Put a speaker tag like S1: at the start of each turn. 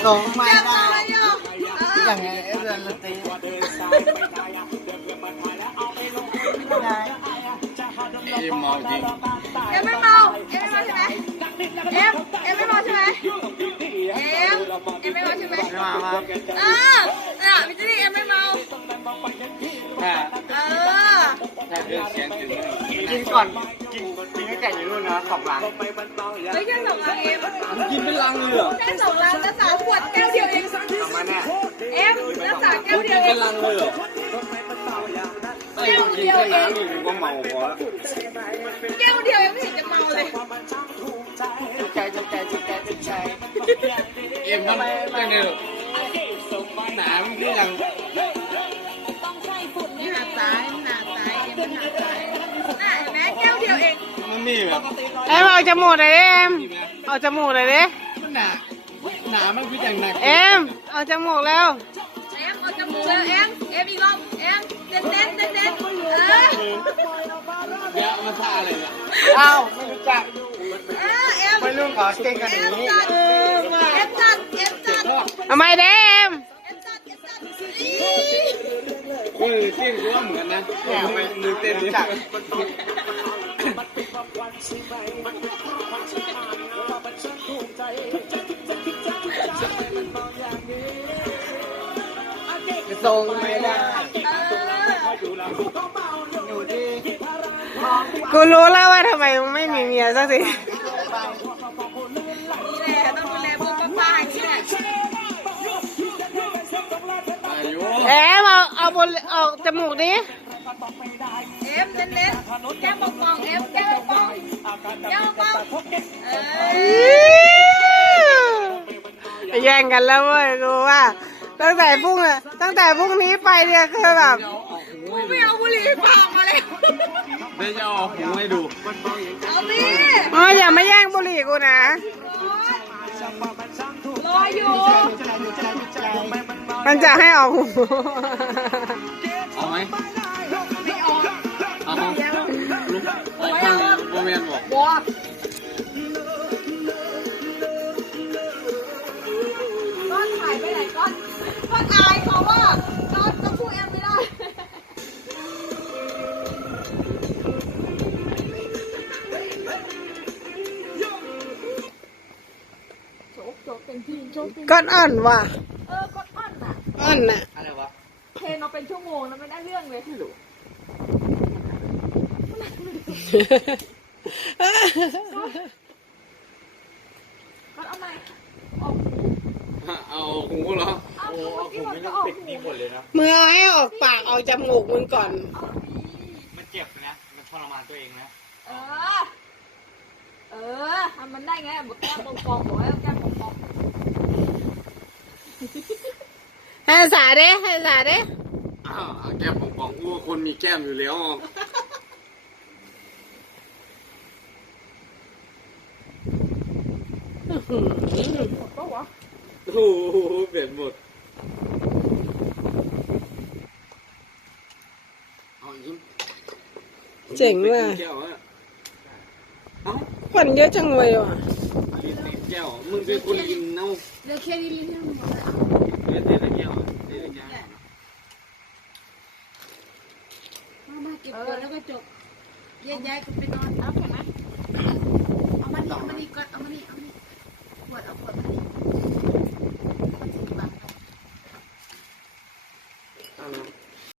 S1: ส่งไม่ได้ยังไงเรื่องตีเอ็มเมาจริง
S2: เอ็มไม่เมาใช่ไหมเอ็มไม่เมาใช่ไหมเอ็มไม่เมาใช่ไหม
S1: ไม่มาครับ
S2: พี่จี้เอ็มไม่เมา
S1: แต่เรื่องเสียงถึงกินก่อนกินให้ไก่อยู่นู่นนะ2 ลัง
S2: ไม่แค่2 ลังเอ็ม
S1: กินเป็นลังเลยเหรอ
S2: แค่2 ลังรักษาขวดแก้วเดียวเอง
S1: ทำไมเนี่ย
S2: เอ็มรักษาแก้วเดียวเอง
S1: เป็นลังเลยเหรอไอ้กินแค่น้ำนี่ก็เมาพอแล้ว
S2: แก้วเดียวยังไม่เห็นจะเมาเลย
S1: ใจเอ็มทำไมเนี่ยหนามันที่ยัง
S2: นี่หนาตายเอ็มหนาตายเห็นไหมแก้วเดียวเอง
S1: มันมีแบบ
S3: เอ็มเอาจมูกหน่อยดิเอ็มเอาจมูกหน่อยดิ
S1: มันหนามันคืออย่างหนัก
S3: เอ็มเอาจมูกแล้ว
S2: เอ็มเอาจมูกแล้วเอ็มอีกรอบเอ็มเต้น
S1: เดี๋ยวมาท่าอะไรเนี่ยอ้าวไม่รู้จักไม่รู้ขอเก่งกันอย่างนี้
S2: เอ็มจัด
S3: ทำไมเด้เอ็ม
S1: คนอื่นเต้นก็เหมือนนะแต่ทำไมมือเต้นจักส่งไม่ได้
S3: กูรู้แล้วว่าทำไมไม่มีเมียสักที
S2: นี่แหละต้องดูแลพวกป้าๆอย่างนี้แหละ
S3: เอ็มเอาจมูกดิ
S2: เอ็มเน้นแก้มปองเอ็มแก้มปอง
S3: แย่งกันแล้วเว้ยกูว่าตั้งแต่พรุ่งนี้ไปเนี่ยคือแบบ
S2: ไม่เอาบุหรี่ฝากมาเลย
S1: เดี๋ยวจะเอาหูให้ดู
S2: เอาดิ
S3: อย่ามาแย่งบุหรี่กูนะ
S2: รออยู่
S3: มันจะให้ออกหู
S1: เอาไหม
S2: ไม่ออก
S1: เอาลุกข้างโมเมนต์บอก
S2: ก้อนถ่ายไปไหนก้อนอายเขาว่าก้อนจะพูดเอ็มไม่ได้โจ๊กเต็มที่โจ๊กเต็มที่
S3: ก้อนอ่อนว่ะ
S2: ก้อนอ่อนอ่ะ
S3: อ่อนน่ะ
S1: อะไรวะ
S2: เทนมาเป็นชั่วโมงแล้วไม่ได้เรื่องเลยไม่รู้มันเอาไหม
S1: เอาหูเหรอเอาหูไม่ต้องปิดนี่หมดเลยนะ
S3: มือเอาให้ออกปากเอาจมูกมึงก่อน
S1: มันเจ็บนะมันทรมานตัวเองนะ
S2: ทำมันได้ไงบอกแก้มปองบอกว่าแก้มปอง
S3: ให้สาเด้
S1: แก้มปองอ้วคนมีแก้มอยู่แล้วโอ้โหเปลี่ยนหมด
S3: เจ๋งว่ะควันเยอะจังเลยว่ะ
S1: แก้วมึงเป็นคนกินเน่า
S2: เดี๋ยวแค่นี้ลิ้นให้มึง
S1: เดี๋ยวแก้ว
S2: มาเก็บตัวแล้วก็จบแยกย้ายกันไปนอนเอาไปไหมเอามานี่ก่อนเอามานี่ขวดเอาขวดมานี่